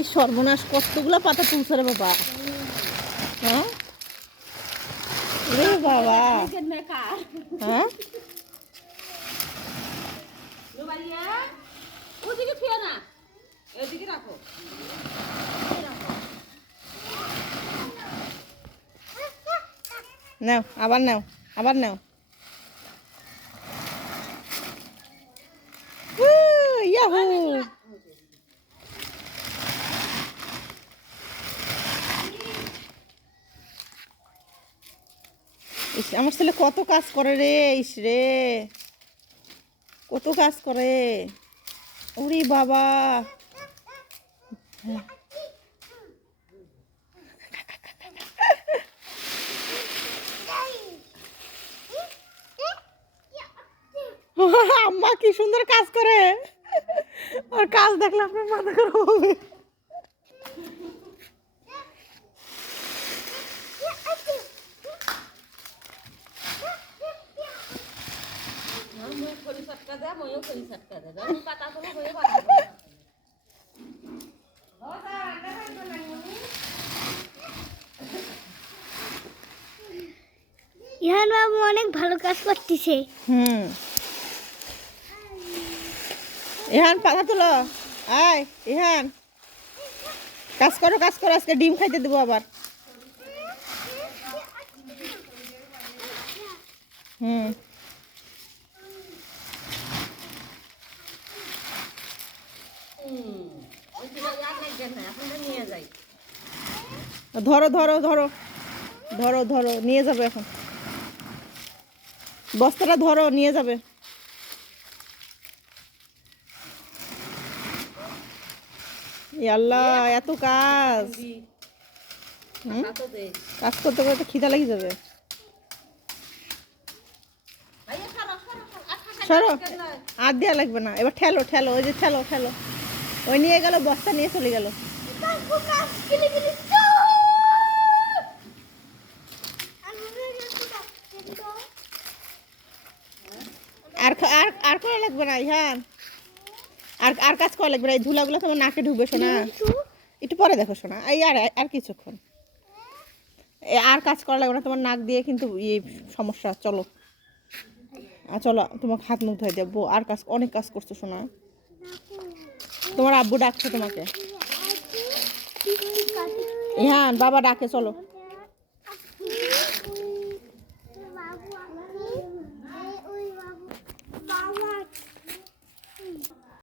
এই সর্বনাশ কতগুলো পাতা তুলছে রে বাবা। হ্যাঁ রে বাবা। হ্যাঁ নাও আবার নাও আবার নাও। ইয়াহু আমার ছেলে কত কাজ করে রে, ইস রে কত কাজ করে। ওরে বাবা আম্মা কি সুন্দর কাজ করে। আর কাজ দেখলে আপনার মাথা খারাপ হবে। ইহান বাবু অনেক ভালো কাজ করতেছে। ইহান পাতা তোলো, আয় ইহান কাজ করো কাজ করো, আজকে ডিম খাইতে দেবো আবার। ধরো ধরো ধরো ধরো ধরো নিয়ে যাবে এখন, বস্তাটা ধরো নিয়ে যাবে। আল্লাহ এত কাজ, কাজ করতে করতে খিদা লেগে যাবে। সরো আর দেওয়া লাগবে না, এবার ঠেলো ঠেলো, ওই যে ঠেলো ঠেলো, ওই নিয়ে গেল বস্তা নিয়ে চলে গেল। আর আর আর করা লাগবে না ইহান, আর আর কাজ করা লাগবে না। এই ধুলাগুলো তোমার নাকে ঢুকবে শোনা, একটু পরে দেখো শোনা। এই আর আর কিছুক্ষণ আর কাজ করা লাগবে না, তোমার নাক দিয়ে কিন্তু এই সমস্যা। চলো চলো তোমাকে হাত মুখ ধুয়ে দেবো, আর কাজ অনেক কাজ করছো শোনা। তোমার আব্বু ডাকছে তোমাকে। হ্যাঁ বাবা ডাকে, চলো।